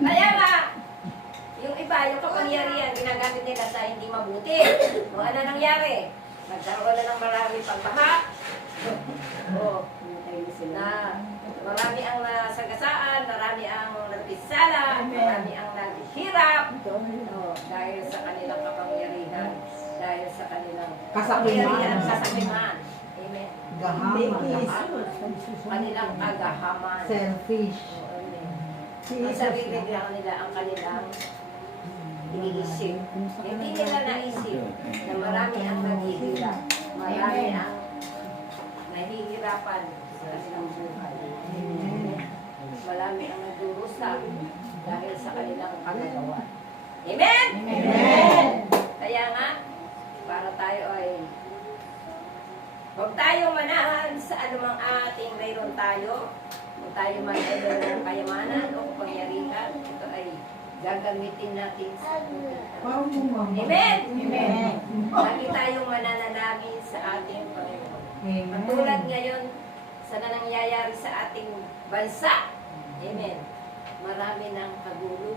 Kaya nga, yung iba, yung kapangyarihan, ginagamit nila sa hindi mabuti. O ano nangyari? Nagkaroon na ng marami pagbaha. O, na marami ang nasagasaan, marami ang napisala, marami ang naghihirap. O, dahil sa kanilang kapangyarihan, dahil sa kanilang kapangyarihan, kasakiman. Amen. Kanilang kagahaman. Selfish. Ang sarili lang nila ang kanilang iniisip. Hindi nila naisip na marami ang naghihirap. Marami ang nahihirapan sa kanilang buhay. Marami ang nagdurusa dahil sa kanilang pagkagawa. Amen? Amen! Kaya nga, para tayo ay huwag tayong manahan sa anumang ating mayroon tayo. Kung tayo man ay mayroon kayamanan o kapangyarihan, ito ay gagamitin natin sa Amen! Amen! Lagi tayong mananalangin sa ating Panginoon. Matulad ngayon sa nangyayari sa ating bansa. Amen. Marami ng kagulo,